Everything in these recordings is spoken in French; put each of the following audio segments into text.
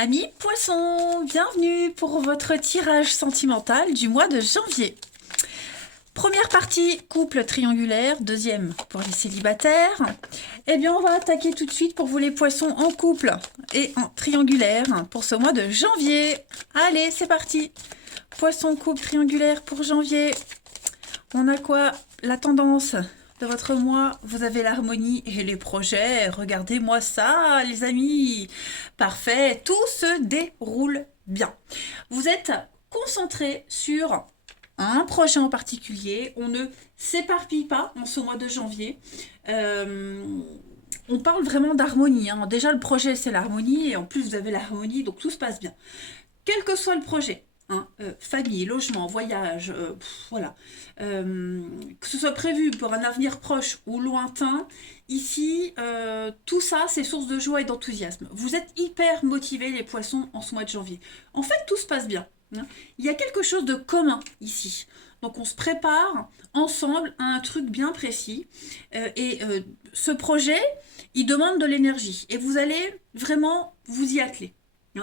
Amis poissons, bienvenue pour votre tirage sentimental du mois de janvier. Première partie, couple triangulaire. Deuxième, pour les célibataires. Eh bien, on va attaquer tout de suite pour vous les poissons en couple et en triangulaire pour ce mois de janvier. Allez, c'est parti. Poisson couple triangulaire pour janvier. On a quoi? La tendance de votre mois, vous avez l'harmonie et les projets. Regardez-moi ça, les amis. Parfait, tout se déroule bien. Vous êtes concentré sur un projet en particulier. On ne s'éparpille pas en ce mois de janvier. On parle vraiment d'harmonie, hein. Déjà, le projet, c'est l'harmonie. Et en plus, vous avez l'harmonie, donc tout se passe bien. Quel que soit le projet, hein, famille, logement, voyage, voilà. Que ce soit prévu pour un avenir proche ou lointain, ici, tout ça, c'est source de joie et d'enthousiasme. Vous êtes hyper motivés, les poissons, en ce mois de janvier. En fait, tout se passe bien, hein. Il y a quelque chose de commun ici. Donc, on se prépare ensemble à un truc bien précis. Ce projet, il demande de l'énergie. Et vous allez vraiment vous y atteler.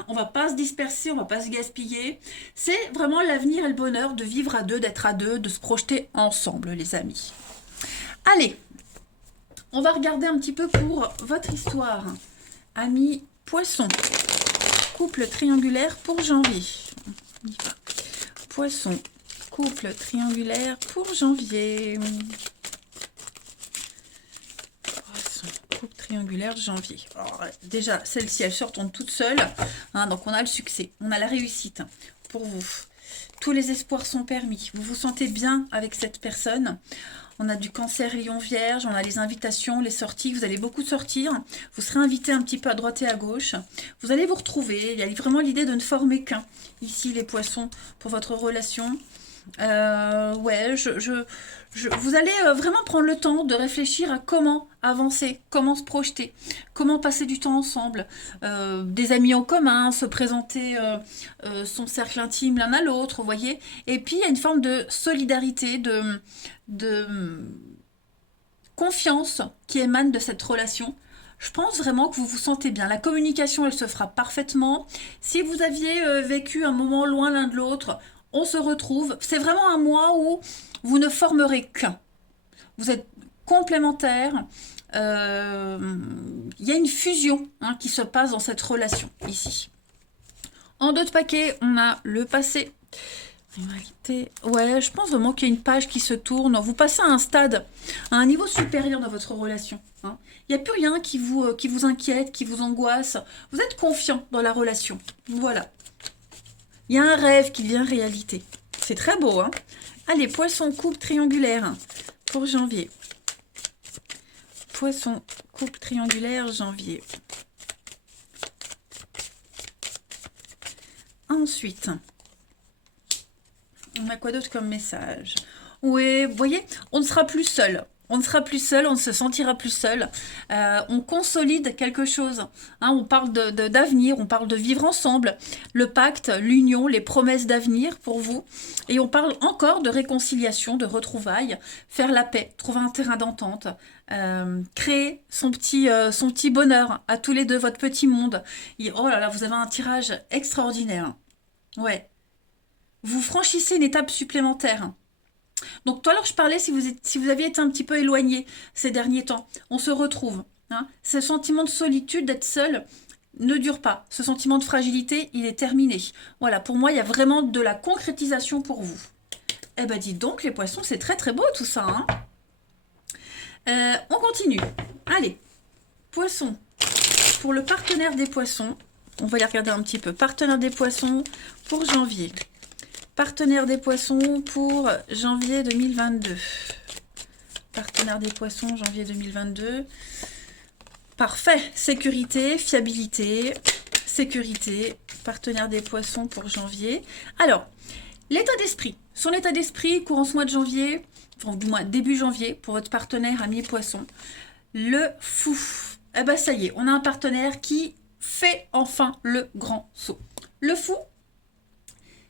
On ne va pas se disperser, on ne va pas se gaspiller. C'est vraiment l'avenir et le bonheur de vivre à deux, d'être à deux, de se projeter ensemble, les amis. Allez, on va regarder un petit peu pour votre histoire. Amis poissons, couple triangulaire pour janvier. Poisson, couple triangulaire pour janvier. Triangulaire janvier. Alors, déjà, celles-ci, elles sortent toutes seules. Hein, donc, on a le succès. On a la réussite pour vous. Tous les espoirs sont permis. Vous vous sentez bien avec cette personne. On a du cancer lion vierge. On a les invitations, les sorties. Vous allez beaucoup sortir. Vous serez invité un petit peu à droite et à gauche. Vous allez vous retrouver. Il y a vraiment l'idée de ne former qu'un. Ici, les poissons, pour votre relation. Ouais, vous allez vraiment prendre le temps de réfléchir à comment avancer, comment se projeter, comment passer du temps ensemble, des amis en commun, se présenter son cercle intime l'un à l'autre, vous voyez. Et puis il y a une forme de solidarité, de confiance qui émane de cette relation. Je pense vraiment que vous vous sentez bien. La communication, elle se fera parfaitement. Si vous aviez vécu un moment loin l'un de l'autre, on se retrouve. C'est vraiment un mois où vous ne formerez qu'un. Vous êtes complémentaires. Il y a une fusion, hein, qui se passe dans cette relation ici. En dos de paquet, on a le passé. Rivalité. Ouais, je pense vraiment qu'il y a une page qui se tourne. Vous passez à un stade, à un niveau supérieur dans votre relation, hein. Il n'y a plus rien qui vous inquiète, qui vous angoisse. Vous êtes confiant dans la relation. Voilà. Il y a un rêve qui devient réalité. C'est très beau, hein. Allez, poisson couple triangulaire pour janvier. Poisson couple triangulaire janvier. Ensuite, on a quoi d'autre comme message? Oui, vous voyez, on ne sera plus seul. On ne sera plus seul, on ne se sentira plus seul. On consolide quelque chose, hein. On parle d'avenir, on parle de vivre ensemble. Le pacte, l'union, les promesses d'avenir pour vous. Et on parle encore de réconciliation, de retrouvailles, faire la paix, trouver un terrain d'entente, créer son petit bonheur à tous les deux, votre petit monde. Et, oh là là, vous avez un tirage extraordinaire. Ouais. Vous franchissez une étape supplémentaire. Donc tout à l'heure, je parlais si vous aviez été un petit peu éloigné ces derniers temps. On se retrouve, hein. Ce sentiment de solitude, d'être seul, ne dure pas. Ce sentiment de fragilité, il est terminé. Voilà, pour moi, il y a vraiment de la concrétisation pour vous. Eh ben, dites donc, les poissons, c'est très très beau tout ça, hein. On continue. Allez, poissons. Pour le partenaire des poissons, on va les regarder un petit peu. Partenaire des poissons pour janvier. Partenaire des poissons pour janvier 2022. Partenaire des poissons, janvier 2022. Parfait. Sécurité, fiabilité, sécurité. Partenaire des poissons pour janvier. Alors, l'état d'esprit. Son état d'esprit courant ce mois de janvier, enfin du moins début janvier, pour votre partenaire ami poisson. Le fou. Eh ben ça y est, on a un partenaire qui fait enfin le grand saut. Le fou,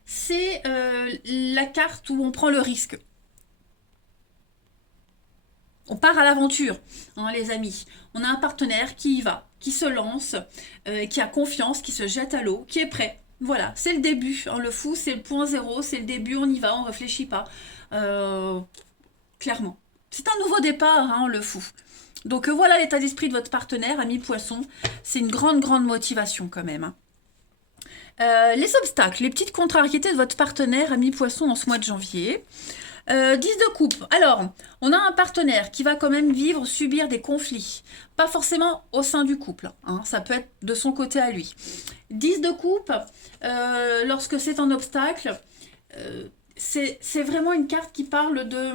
c'est la carte où on prend le risque. On part à l'aventure, hein, les amis. On a un partenaire qui y va, qui se lance, qui a confiance, qui se jette à l'eau, qui est prêt. Voilà, c'est le début. Hein, le fou, c'est le point zéro, c'est le début, on y va, on réfléchit pas. Euh, Clairement. C'est un nouveau départ, hein, le fou. Donc voilà l'état d'esprit de votre partenaire, ami poisson. C'est une grande, grande motivation quand même. Hein. Les obstacles, les petites contrariétés de votre partenaire, ami poisson, en ce mois de janvier. 10 de coupe. Alors, on a un partenaire qui va quand même vivre, subir des conflits. Pas forcément au sein du couple. Hein, ça peut être de son côté à lui. 10 de coupe, lorsque c'est un obstacle, c'est vraiment une carte qui parle de...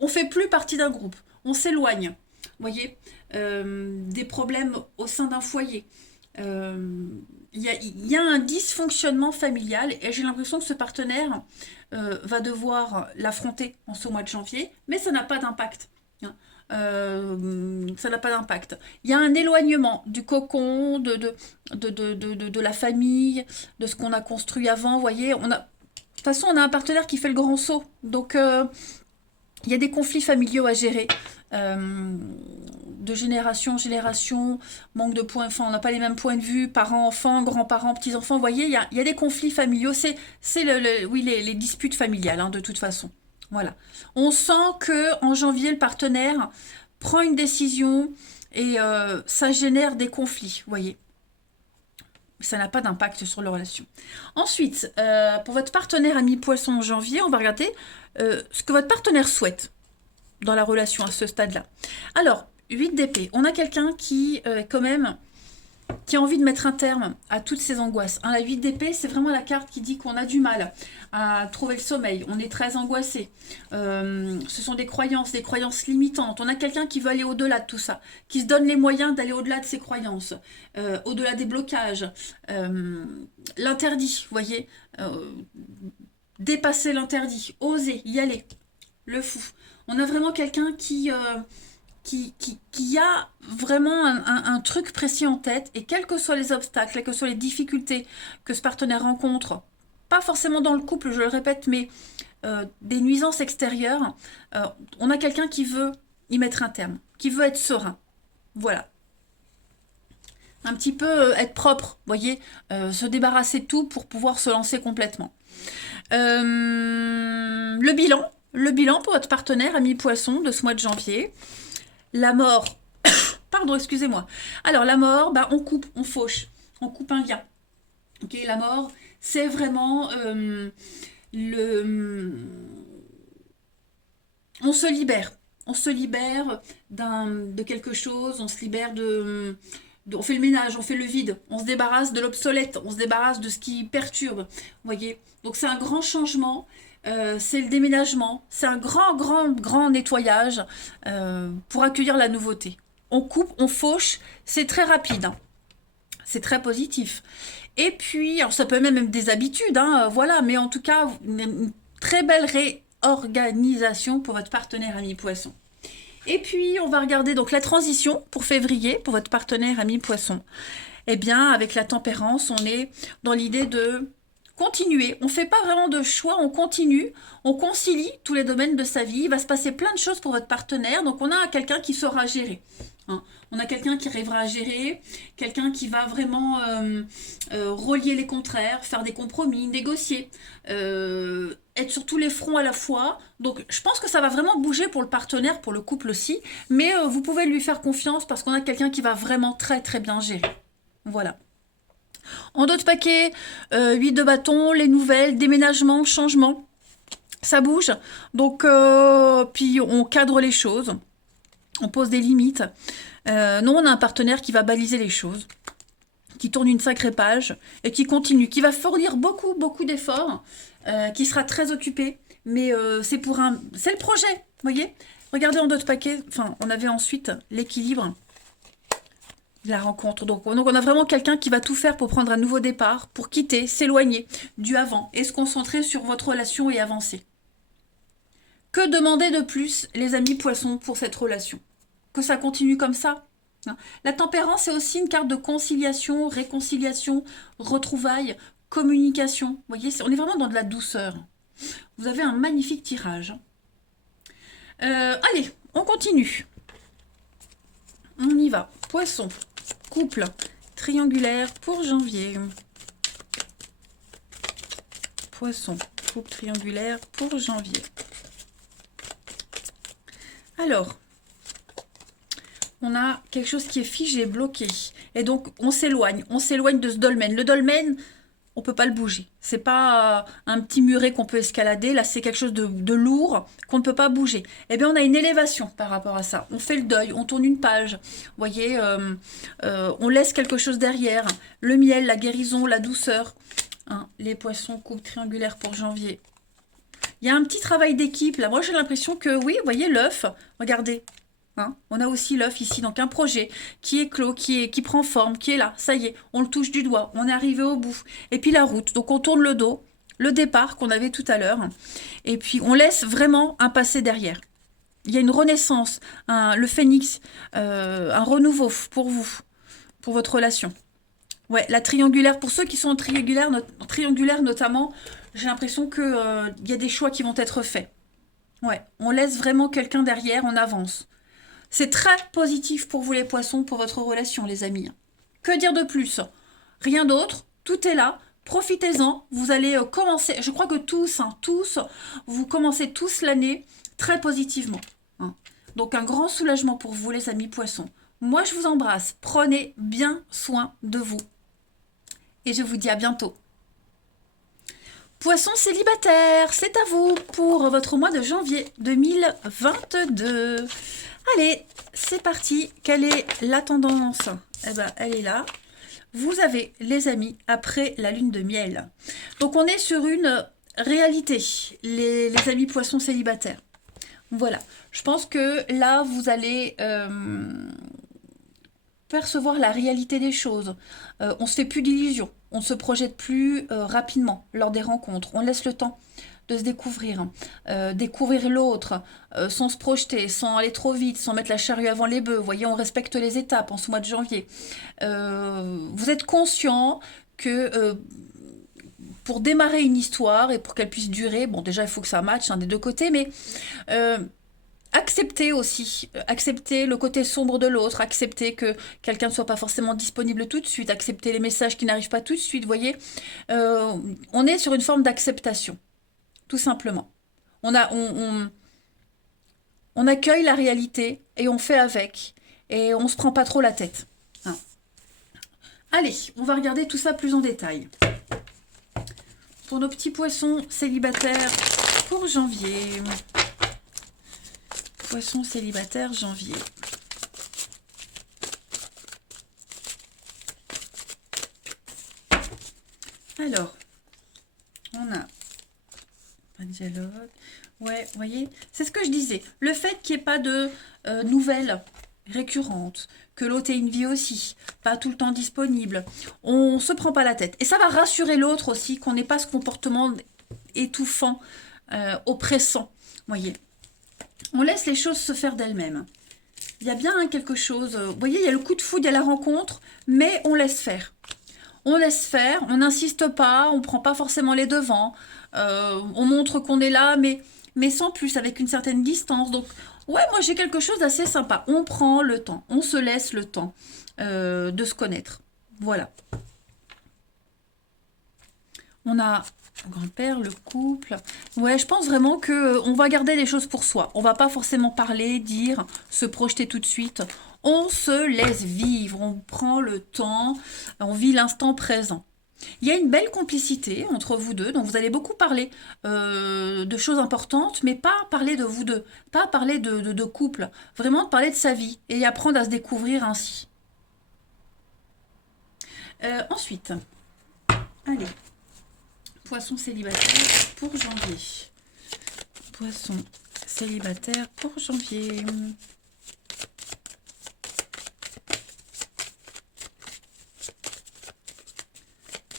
On fait plus partie d'un groupe. On s'éloigne. Vous voyez, des problèmes au sein d'un foyer. Il y a un dysfonctionnement familial et j'ai l'impression que ce partenaire va devoir l'affronter en ce mois de janvier, mais ça n'a pas d'impact. Hein. Ça n'a pas d'impact. Il y a un éloignement du cocon, de la famille, de ce qu'on a construit avant. Vous voyez, de toute façon, on a un partenaire qui fait le grand saut. Donc, il y a des conflits familiaux à gérer. De génération en génération, manque de points, enfin, on n'a pas les mêmes points de vue, parents, enfants, grands-parents, petits-enfants, vous voyez, il y a des conflits familiaux, c'est oui, les disputes familiales, hein, de toute façon. Voilà. On sent que en janvier, le partenaire prend une décision et ça génère des conflits, vous voyez. Ça n'a pas d'impact sur la relation. Ensuite, pour votre partenaire ami poisson en janvier, on va regarder ce que votre partenaire souhaite dans la relation à ce stade-là. Alors, 8 d'épée. On a quelqu'un qui, quand même, qui a envie de mettre un terme à toutes ces angoisses. Hein, la 8 d'épée, c'est vraiment la carte qui dit qu'on a du mal à trouver le sommeil. On est très angoissé. Ce sont des croyances limitantes. On a quelqu'un qui veut aller au-delà de tout ça, qui se donne les moyens d'aller au-delà de ses croyances, au-delà des blocages. L'interdit, vous voyez, dépasser l'interdit, oser, y aller. Le fou. On a vraiment quelqu'un qui a vraiment un truc précis en tête et quels que soient les obstacles, quelles que soient les difficultés que ce partenaire rencontre, pas forcément dans le couple, je le répète, mais des nuisances extérieures, on a quelqu'un qui veut y mettre un terme, qui veut être serein. Voilà. Un petit peu être propre, vous voyez, se débarrasser de tout pour pouvoir se lancer complètement. Le bilan pour votre partenaire, ami poisson, de ce mois de janvier. La mort, pardon, excusez-moi. Alors la mort, bah, on coupe, on fauche, on coupe un lien. Ok, la mort, c'est vraiment on se libère. On se libère de quelque chose, on se libère on fait le ménage, on fait le vide, on se débarrasse de l'obsolète, on se débarrasse de ce qui perturbe. Vous voyez, donc c'est un grand changement. C'est le déménagement, c'est un grand, grand, grand nettoyage pour accueillir la nouveauté. On coupe, on fauche, c'est très rapide, hein. C'est très positif. Et puis, alors ça peut même être des habitudes, hein, voilà, mais en tout cas, une très belle réorganisation pour votre partenaire ami poisson. Et puis, on va regarder donc la transition pour février, pour votre partenaire ami poisson. Eh bien, avec la tempérance, on est dans l'idée de continuer. On ne fait pas vraiment de choix, on continue, on concilie tous les domaines de sa vie. Il va se passer plein de choses pour votre partenaire. Donc, on a quelqu'un qui saura gérer. Hein. On a quelqu'un qui arrivera à gérer, quelqu'un qui va vraiment relier les contraires, faire des compromis, négocier, être sur tous les fronts à la fois. Donc, je pense que ça va vraiment bouger pour le partenaire, pour le couple aussi. Mais vous pouvez lui faire confiance parce qu'on a quelqu'un qui va vraiment très, très bien gérer. Voilà. En d'autres paquets, 8 de bâton, les nouvelles, déménagement, changement, ça bouge. Donc, puis on cadre les choses, on pose des limites. Non, on a un partenaire qui va baliser les choses, qui tourne une sacrée page et qui continue, qui va fournir beaucoup, beaucoup d'efforts, qui sera très occupé. Mais c'est le projet, vous voyez. Regardez en d'autres paquets, enfin, on avait ensuite l'équilibre. La rencontre. Donc on a vraiment quelqu'un qui va tout faire pour prendre un nouveau départ, pour quitter, s'éloigner du avant et se concentrer sur votre relation et avancer. Que demander de plus, les amis poissons, pour cette relation? Que ça continue comme ça? La tempérance, c'est aussi une carte de conciliation, réconciliation, retrouvailles, communication. Vous voyez, on est vraiment dans de la douceur. Vous avez un magnifique tirage. Allez, on continue. On y va. Poisson, couple, triangulaire pour janvier. Poisson, couple triangulaire pour janvier. Alors, on a quelque chose qui est figé, bloqué. Et donc, on s'éloigne de ce dolmen. Le dolmen, on peut pas le bouger. C'est pas un petit muret qu'on peut escalader. Là, c'est quelque chose de lourd qu'on ne peut pas bouger. Eh bien, on a une élévation par rapport à ça. On fait le deuil, on tourne une page. Vous voyez, on laisse quelque chose derrière. Le miel, la guérison, la douceur. Hein, les poissons, coupe triangulaire pour janvier. Il y a un petit travail d'équipe. Là, moi, j'ai l'impression que, oui, vous voyez l'œuf. Regardez. Hein, on a aussi l'œuf ici, donc un projet qui est clos, qui prend forme, qui est là, ça y est, on le touche du doigt, on est arrivé au bout. Et puis la route, donc on tourne le dos, le départ qu'on avait tout à l'heure, et puis on laisse vraiment un passé derrière. Il y a une renaissance, le phénix, un renouveau pour vous, pour votre relation. Ouais, la triangulaire, pour ceux qui sont triangulaires notamment, j'ai l'impression qu'il y a des choix qui vont être faits. Ouais, on laisse vraiment quelqu'un derrière, on avance. C'est très positif pour vous les poissons, pour votre relation les amis. Que dire de plus? Rien d'autre, tout est là, profitez-en, vous allez commencer, je crois que tous, vous commencez tous l'année très positivement. Hein. Donc un grand soulagement pour vous les amis poissons. Moi je vous embrasse, prenez bien soin de vous. Et je vous dis à bientôt. Poissons célibataires, c'est à vous pour votre mois de janvier 2022. Allez, c'est parti. Quelle est la tendance? Eh ben, elle est là. Vous avez, les amis, après la lune de miel. Donc, on est sur une réalité, les amis poissons célibataires. Voilà. Je pense que là, vous allez percevoir la réalité des choses. On se fait plus d'illusions. On ne se projette plus rapidement lors des rencontres. On laisse le temps de se découvrir, découvrir l'autre, sans se projeter, sans aller trop vite, sans mettre la charrue avant les bœufs. Vous voyez, on respecte les étapes en ce mois de janvier. Vous êtes conscient que pour démarrer une histoire et pour qu'elle puisse durer, bon déjà il faut que ça matche des deux côtés, mais accepter aussi, accepter le côté sombre de l'autre, accepter que quelqu'un ne soit pas forcément disponible tout de suite, accepter les messages qui n'arrivent pas tout de suite, vous voyez. On est sur une forme d'acceptation. Tout simplement. On accueille la réalité et on fait avec. Et on ne se prend pas trop la tête. Hein. Allez, on va regarder tout ça plus en détail. Pour nos petits poissons célibataires pour janvier. Poissons célibataires janvier. Alors, on a un dialogue. Ouais, vous voyez, c'est ce que je disais. Le fait qu'il n'y ait pas de nouvelles récurrentes, que l'autre ait une vie aussi, pas tout le temps disponible, on se prend pas la tête. Et ça va rassurer l'autre aussi, qu'on n'ait pas ce comportement étouffant, oppressant. Voyez, on laisse les choses se faire d'elles-mêmes. Il y a bien quelque chose, vous voyez, il y a le coup de foudre, il y a la rencontre, mais on laisse faire. On laisse faire, on n'insiste pas, on ne prend pas forcément les devants, on montre qu'on est là, mais sans plus, avec une certaine distance. Donc, ouais, moi j'ai quelque chose d'assez sympa. On prend le temps, on se laisse le temps de se connaître. Voilà. On a le grand-père, le couple. Ouais, je pense vraiment qu'on va garder les choses pour soi. On va pas forcément parler, dire, se projeter tout de suite. On se laisse vivre, on prend le temps, on vit l'instant présent. Il y a une belle complicité entre vous deux, donc vous allez beaucoup parler de choses importantes, mais pas parler de vous deux, pas parler de couple, vraiment parler de sa vie et apprendre à se découvrir ainsi. Ensuite, allez, poisson célibataire pour janvier. Poisson célibataire pour janvier.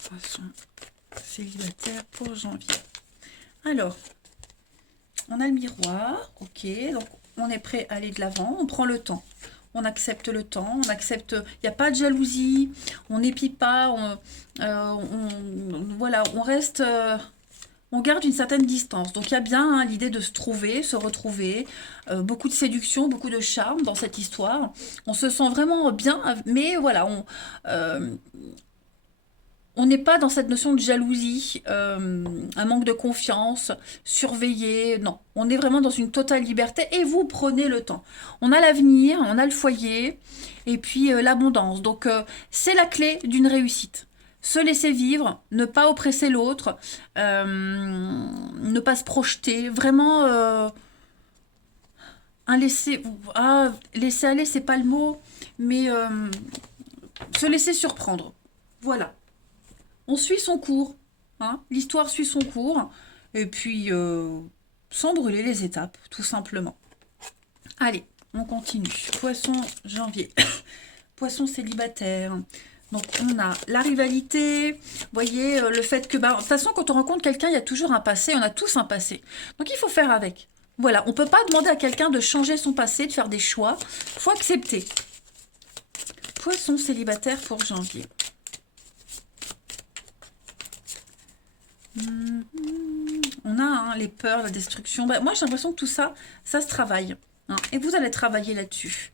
Poisson célibataire pour janvier. Alors, on a le miroir, ok, donc on est prêt à aller de l'avant, on prend le temps. On accepte le temps, on accepte, il n'y a pas de jalousie, on n'épie pas, voilà, on reste on garde une certaine distance. Donc il y a bien hein, l'idée de se trouver, se retrouver, beaucoup de séduction, beaucoup de charme dans cette histoire. On se sent vraiment bien, mais voilà, on n'est pas dans cette notion de jalousie, un manque de confiance, surveillé, non. On est vraiment dans une totale liberté et vous prenez le temps. On a l'avenir, on a le foyer et puis l'abondance. Donc c'est la clé d'une réussite. Se laisser vivre, ne pas oppresser l'autre, ne pas se projeter, vraiment un laisser aller, c'est pas le mot, mais se laisser surprendre. Voilà. On suit son cours, hein, l'histoire suit son cours, et puis sans brûler les étapes, tout simplement. Allez, on continue. Poisson, janvier. Poisson célibataire. Donc on a la rivalité, vous voyez, le fait que, bah, de toute façon, quand on rencontre quelqu'un, il y a toujours un passé, on a tous un passé. Donc il faut faire avec. Voilà, on ne peut pas demander à quelqu'un de changer son passé, de faire des choix. Il faut accepter. Poisson célibataire pour janvier. On a hein, les peurs, la destruction. Bah, moi, j'ai l'impression que tout ça, ça se travaille. Hein, et vous allez travailler là-dessus.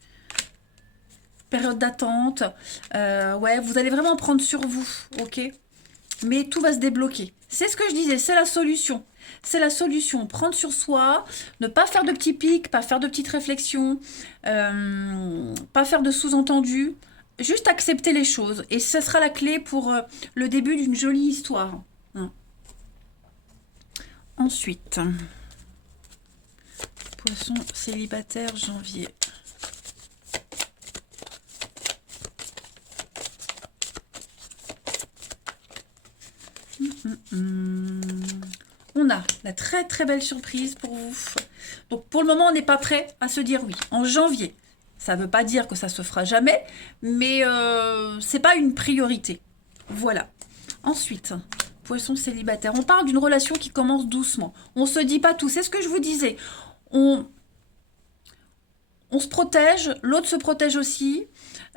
Période d'attente. Ouais, vous allez vraiment prendre sur vous, ok? Mais tout va se débloquer. C'est ce que je disais, c'est la solution. C'est la solution. Prendre sur soi, ne pas faire de petits pics, pas faire de petites réflexions, pas faire de sous-entendus. Juste accepter les choses. Et ce sera la clé pour le début d'une jolie histoire. Hein. Ensuite, poisson célibataire janvier. On a la très très belle surprise pour vous. Donc pour le moment, on n'est pas prêt à se dire oui. En janvier, ça ne veut pas dire que ça se fera jamais, mais c'est pas une priorité. Voilà. Ensuite, poisson célibataire. On parle d'une relation qui commence doucement. On se dit pas tout. C'est ce que je vous disais. On se protège, l'autre se protège aussi.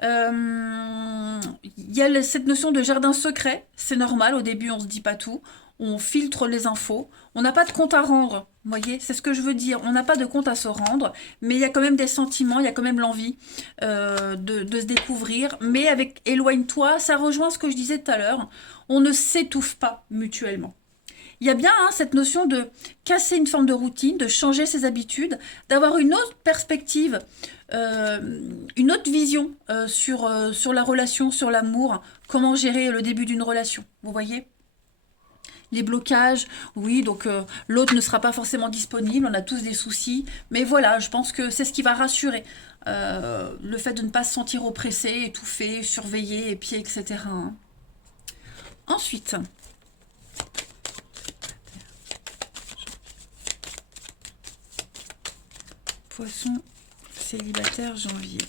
Il y a cette notion de jardin secret. C'est normal, au début, on se dit pas tout. On filtre les infos. On n'a pas de compte à rendre. Vous voyez, c'est ce que je veux dire. On n'a pas de compte à se rendre, mais il y a quand même des sentiments, il y a quand même l'envie de se découvrir. Mais avec éloigne-toi, ça rejoint ce que je disais tout à l'heure. On ne s'étouffe pas mutuellement. Il y a bien hein, cette notion de casser une forme de routine, de changer ses habitudes, d'avoir une autre perspective, une autre vision sur la relation, sur l'amour, comment gérer le début d'une relation. Vous voyez ? Les blocages, oui, donc l'autre ne sera pas forcément disponible, on a tous des soucis, mais voilà, je pense que c'est ce qui va rassurer. Le fait de ne pas se sentir oppressé, étouffé, surveillé, épié, etc. Hein. Ensuite, poisson célibataire janvier.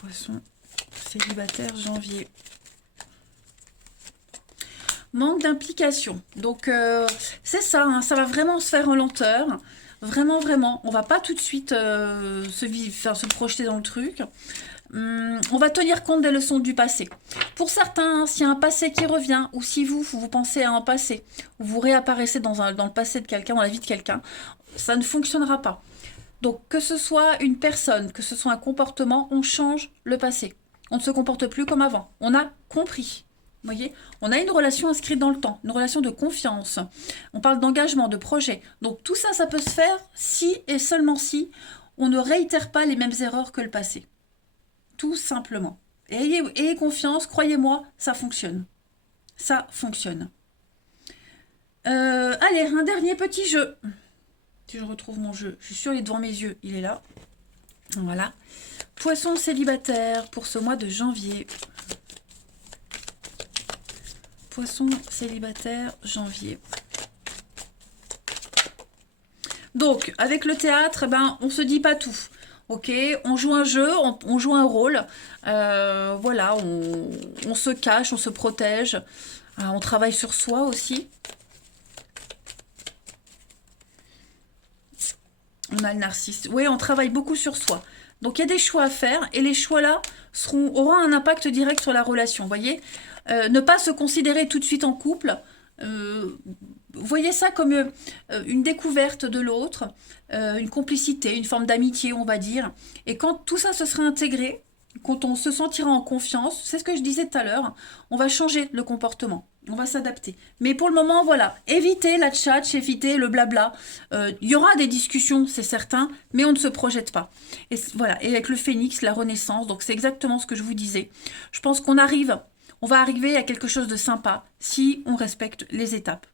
Poisson célibataire janvier. Manque d'implication. Donc, c'est ça, hein, ça va vraiment se faire en lenteur. Vraiment, vraiment. On va pas tout de suite se projeter dans le truc. On va tenir compte des leçons du passé. Pour certains, s'il y a un passé qui revient, ou si vous pensez à un passé, ou vous réapparaissez dans le passé de quelqu'un, dans la vie de quelqu'un, ça ne fonctionnera pas. Donc, que ce soit une personne, que ce soit un comportement, on change le passé. On ne se comporte plus comme avant. On a compris. Vous voyez, on a une relation inscrite dans le temps, une relation de confiance. On parle d'engagement, de projet. Donc tout ça, ça peut se faire si et seulement si on ne réitère pas les mêmes erreurs que le passé. Tout simplement. Et ayez confiance, croyez-moi, ça fonctionne. Ça fonctionne. Allez, un dernier petit jeu. Si je retrouve mon jeu, je suis sûre, il est devant mes yeux, il est là. Voilà. Poisson célibataire pour ce mois de janvier. Poisson célibataire janvier. Donc, avec le théâtre, ben, on se dit pas tout. Ok, on joue un jeu, on joue un rôle. Voilà, on se cache, on se protège. On travaille sur soi aussi. On a le narcisse. Oui, on travaille beaucoup sur soi. Donc il y a des choix à faire et les choix là auront un impact direct sur la relation, voyez. Ne pas se considérer tout de suite en couple. Voyez ça comme une découverte de l'autre, une complicité, une forme d'amitié, on va dire. Et quand tout ça se sera intégré, quand on se sentira en confiance, c'est ce que je disais tout à l'heure, on va changer le comportement, on va s'adapter. Mais pour le moment, voilà, évitez la tchatche, évitez le blabla. Il y aura des discussions, c'est certain, mais on ne se projette pas. Et voilà, et avec le phénix, la renaissance, donc c'est exactement ce que je vous disais. Je pense on va arriver à quelque chose de sympa si on respecte les étapes.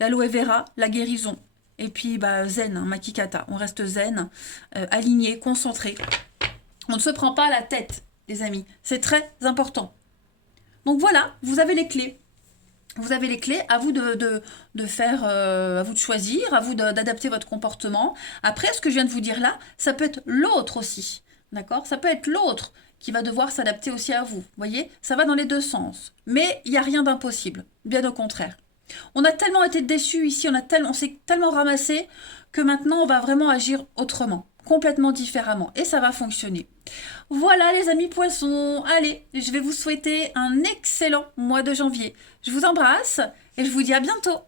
L'aloe vera, la guérison. Et puis bah, zen, hein, makikata. On reste zen, aligné, concentré. On ne se prend pas la tête, les amis. C'est très important. Donc voilà, vous avez les clés. Vous avez les clés, à vous de faire, à vous de choisir, à vous d'adapter votre comportement. Après, ce que je viens de vous dire là, ça peut être l'autre aussi. D'accord? Ça peut être l'autre qui va devoir s'adapter aussi à vous. Vous voyez? Ça va dans les deux sens. Mais il n'y a rien d'impossible. Bien au contraire. On a tellement été déçus ici, on s'est tellement ramassé que maintenant on va vraiment agir autrement, complètement différemment, et ça va fonctionner. Voilà les amis poissons, allez, je vais vous souhaiter un excellent mois de janvier. Je vous embrasse et je vous dis à bientôt.